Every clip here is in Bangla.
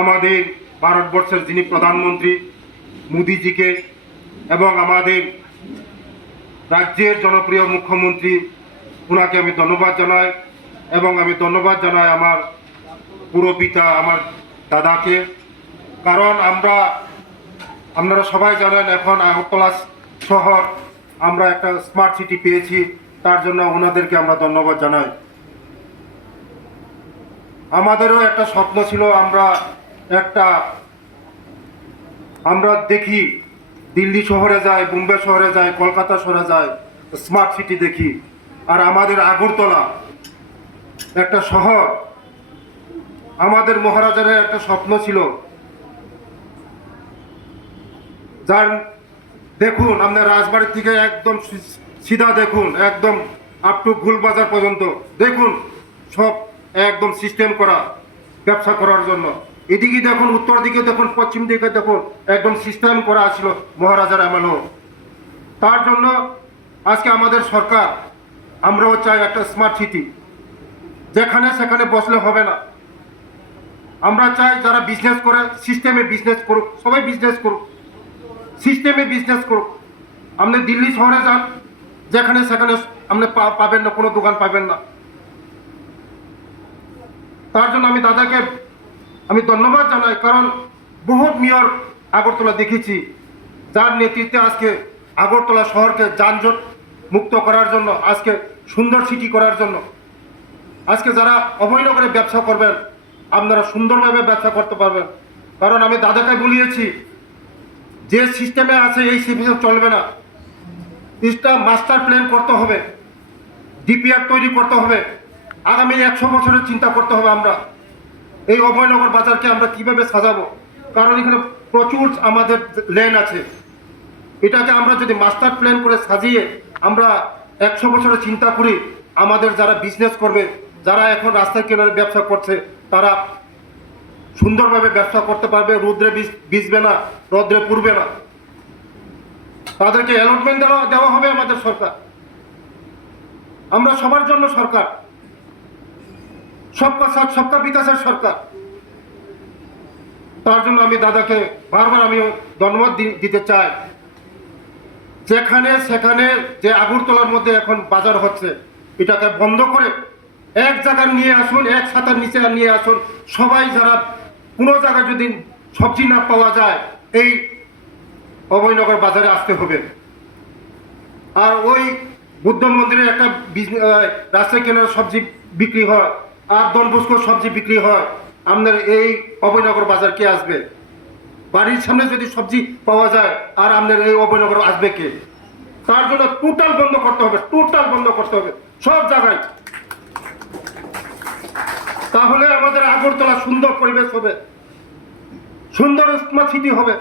আমাদের ভারতবর্ষের যিনি প্রধানমন্ত্রী মোদিজিকে এবং আমাদের রাজ্যের জনপ্রিয় মুখ্যমন্ত্রী ওনাকে আমি ধন্যবাদ জানাই এবং আমি ধন্যবাদ জানাই আমার পুরপিতা আমার দাদাকে। কারণ আপনারা সবাই জানেন এখন আগরতলা শহর আমরা একটা স্মার্ট সিটি পেয়েছি, তার জন্য ওনাদেরকে আমরা ধন্যবাদ জানাই। আমাদেরও একটা স্বপ্ন ছিল, আমরা দেখি দিল্লি শহরে যাই, বোম্বে শহরে যাই, কলকাতা শহরে যাই, স্মার্ট সিটি দেখি। আর আমাদের আগরতলা একটা শহর, আমাদের মহারাজার একটা স্বপ্ন ছিল। যার দেখুন আপনার রাজবাড়ির থেকে একদম সিধা দেখুন, একদম আপ টু গুলবাজার পর্যন্ত দেখুন, সব একদম সিস্টেম করা ব্যবসা করার জন্য। এদিকে দেখুন, উত্তর দিকে দেখুন, পশ্চিম দিকে দেখুন, একদম সিস্টেম করা আসছিল মহারাজার আমলেও। তার জন্য আজকে আমাদের সরকার, আমরাও চাই একটা স্মার্ট সিটি, যেখানে সেখানে বসলে হবে না। আমরা চাই যারা বিজনেস করে সিস্টেমে বিজনেস করুক, সবাই বিজনেস করুক, সিস্টেমে বিজনেস করুক। আপনি দিল্লি শহরে যান, যেখানে সেখানে আপনি পাবেন না, কোনো দোকান পাবেন না। তার জন্য আমি দাদাকে আমি ধন্যবাদ জানাই, কারণ বহুত মেয়র আগরতলা দেখেছি, যার নেতৃত্বে আজকে আগরতলা শহরকে যানজট মুক্ত করার জন্য, আজকে সুন্দর সিটি করার জন্য, আজকে যারা অভয়নগরে ব্যবসা করবেন আপনারা সুন্দরভাবে ব্যবসা করতে পারবেন। কারণ আমি দাদাকে বলিয়েছি, যে সিস্টেমে আছে এই সিস্টেম চলবে না। এটা মাস্টার প্ল্যান করতে হবে, ডিপিআর তৈরি করতে হবে, আগামী 100 বছরের চিন্তা করতে হবে। আমরা এই অভয়নগর বাজারকে আমরা কিভাবে সাজাবো, কারণ এখানে প্রচুর আমাদের ল্যান্ড আছে। এটাকে আমরা যদি মাস্টার প্ল্যান করে সাজিয়ে আমরা 100 বছরের চিন্তা করি, আমাদের যারা বিজনেস করবে, যারা এখন রাস্তার কিনারে ব্যবসা করছে, তারা সুন্দরভাবে ব্যবসা করতে পারবে, রৌদ্রে ভিজবে না, রৌদ্রে পুড়বে না। তাদেরকে অ্যালটমেন্ট দেওয়া হবে আমাদের সরকার। আমরা সবার জন্য সরকার, সবকা সাথ সবকা বিকাশের সরকার। তার জন্য আমি দাদাকে বারবার আমি ধন্যবাদ দিতে চাই। যেখানে সেখানে যে আগরতলার মধ্যে এখন বাজার হচ্ছে, এটাকে বন্ধ করে এক জায়গায় নিয়ে আসুন, এক ছাতার নিচে নিয়ে আসুন। সবাই যারা কোনো জায়গায় যদি সবজি না পাওয়া যায়, এই অভয়নগর বাজারে আসতে হবে। আর ওই বুদ্ধ মন্দিরে একটা রাস্তায় কেনার সবজি বিক্রি হয়, আর ডনবস্কোর সবজি বিক্রি হয়, আপনার এই অভয়নগর বাজার কে আসবে? বাড়ির সামনে যদি সবজি পাওয়া যায়, আর আপনার এই অভয়নগর আসবে কে? তার জন্য টোটাল বন্ধ করতে হবে, টোটাল বন্ধ করতে হবে সব জায়গায়। তাহলে আমাদের আগরতলা সুন্দর পরিবেশ হবে, সুন্দর স্মার্ট সিটি হবে।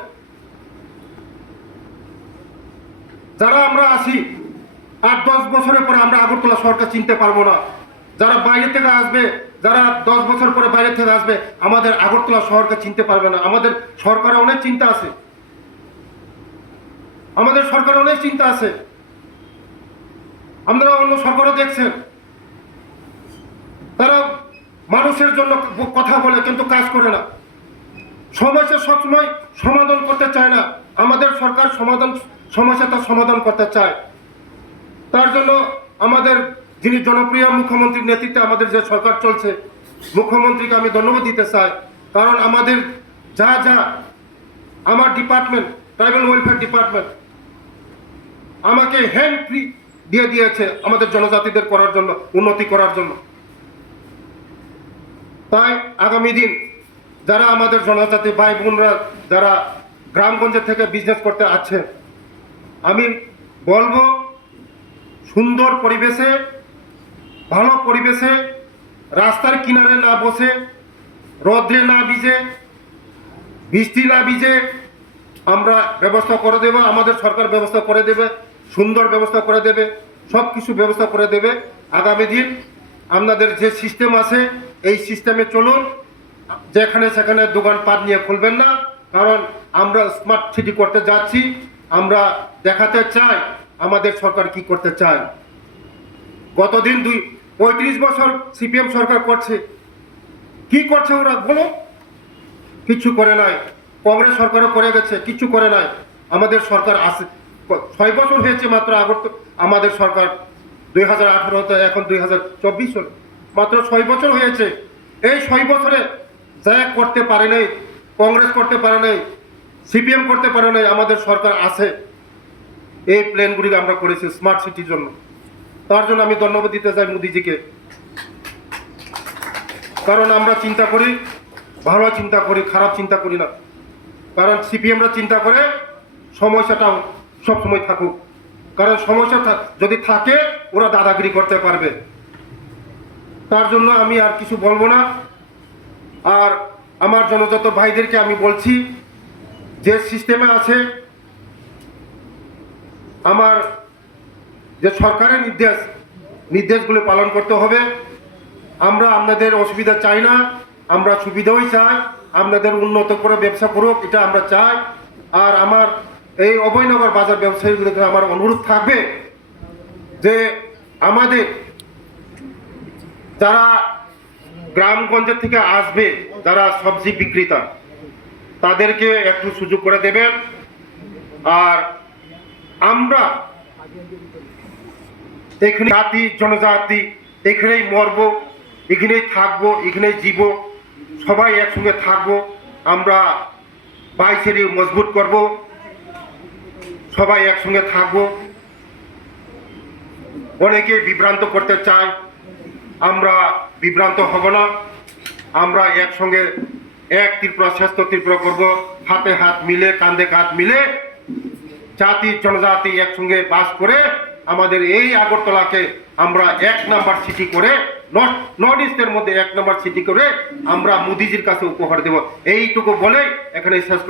যারা আমরা আসি 8-10 বছরের পরে আমরা আগরতলা শহরকে চিনতে পারবো না। যারা বাইরে থেকে আসবে, যারা 10 বছর পরে বাইরে থেকে আসবে, আমাদের আগরতলা শহরকে চিনতে পারবে না। আমাদের সরকারে অনেক চিন্তা আছে, আমাদের সরকারে অনেক চিন্তা আছে। আপনারা অন্য সরকারও দেখছেন, তারা মানুষের জন্য কথা বলে কিন্তু কাজ করে না, সমস্যা সবসময় সমাধান করতে চায় না। আমাদের সরকার সমস্যাটা সমাধান করতে চায়। তার জন্য আমাদের যিনি জনপ্রিয় মুখ্যমন্ত্রীর নেতৃত্বে আমাদের যে সরকার চলছে, মুখ্যমন্ত্রীকে আমি ধন্যবাদ দিতে চাই। কারণ আমাদের যা আমার ডিপার্টমেন্ট, ট্রাইবাল ওয়েলফেয়ার ডিপার্টমেন্ট, আমাকে হ্যান্ড ফ্রি দিয়ে দিয়েছে আমাদের জনজাতিদের করার জন্য, উন্নতি করার জন্য। তাই আগামী দিন যারা আমাদের জনজাতি ভাই বোনরা যারা গ্রামগঞ্জে থেকে বিজনেস করতে আছে, আমি বলবো সুন্দর পরিবেশে, ভালো পরিবেশে, রাস্তার কিনারে না বসে, রোদ্রে না ভিজে, বৃষ্টি না ভিজে আমরা ব্যবস্থা করে দেব। আমাদের সরকার ব্যবস্থা করে দেবে, সুন্দর ব্যবস্থা করে দেবে, সব কিছু ব্যবস্থা করে দেবে। আগামী দিন আপনাদের যে সিস্টেম আছে এই সিস্টেমে চলুন, যেখানে সেখানে দোকানপাট নিয়ে খুলবেন না। কারণ আমরা স্মার্ট সিটি করতে যাচ্ছি, আমরা দেখাতে চাই আমাদের সরকার কি করতে চায়। গতদিন 35 বছর সিপিএম সরকার করছে, কি করছে ওরা বলো? কিছু করে নাই। কংগ্রেস সরকারও করে গেছে, কিছু করে নাই। আমাদের সরকার আছে 6 বছর হয়েছে মাত্র। আমাদের সরকার 2018 এখন 2024 হল, মাত্র 6 বছর হয়েছে। এই 6 বছরে যা করতে পারে নাই, কংগ্রেস করতে পারে নাই, সিপিএম করতে পারে নাই, আমাদের সরকার আছে। এই প্ল্যানগুলি আমরা করেছি স্মার্ট সিটির জন্য। তার জন্য আমি ধন্যবাদ দিতে চাই মোদিজিকে। কারণ আমরা চিন্তা করি, ভালো চিন্তা করি, খারাপ চিন্তা করি না। কারণ সিপিএমরা চিন্তা করে সমস্যাটাও সবসময় থাকুক, কারণ সমস্যা যদি থাকে ওরা দাদাগিরি করতে পারবে। তার জন্য আমি আর কিছু বলবো না। আর আমার জনজাত ভাইদেরকে আমি বলছি, যে সিস্টেমে আছে, আমার যে সরকারের নির্দেশগুলো পালন করতে হবে। আমরা আপনাদের অসুবিধা চাই না, আমরা সুবিধাই চাই। আপনাদের উন্নত করে ব্যবসা করুক, এটা আমরা চাই। আর আমার এই অভয়নগর বাজার ব্যবসায়ীগুলোকে আমার অনুরোধ থাকবে যে আমাদের যারা গ্রামগঞ্জের থেকে আসবে, যারা সবজি বিক্রেতা, তাদেরকে একটু সুযোগ করে দেবেন। আর আমরা এখানে জাতি জনজাতি এখানেই মরবো, এখানেই থাকবো, এখানেই জীব, সবাই একসঙ্গে থাকবো। আমরা বাইশেরই মজবুত করব, সবাই একসঙ্গে থাকবো। অনেকে বিভ্রান্ত করতে চায়, আমরা বিভ্রান্ত হব না। আমরা একসঙ্গে এক ত্রিপুরা শ্রেষ্ঠ ত্রিপুরা করবো, হাতে হাত মিলে, কাঁধে কাঁধ মিলে, জাতি জনজাতি একসঙ্গে বাস করে আমাদের এই আগরতলাকে আমরা 1 নাম্বার সিটি করে, নর্থ ইস্টের মধ্যে 1 নাম্বার সিটি করে আমরা মোদিজির কাছে উপহার দেব। এইটুকু বলে এখানে শেষ।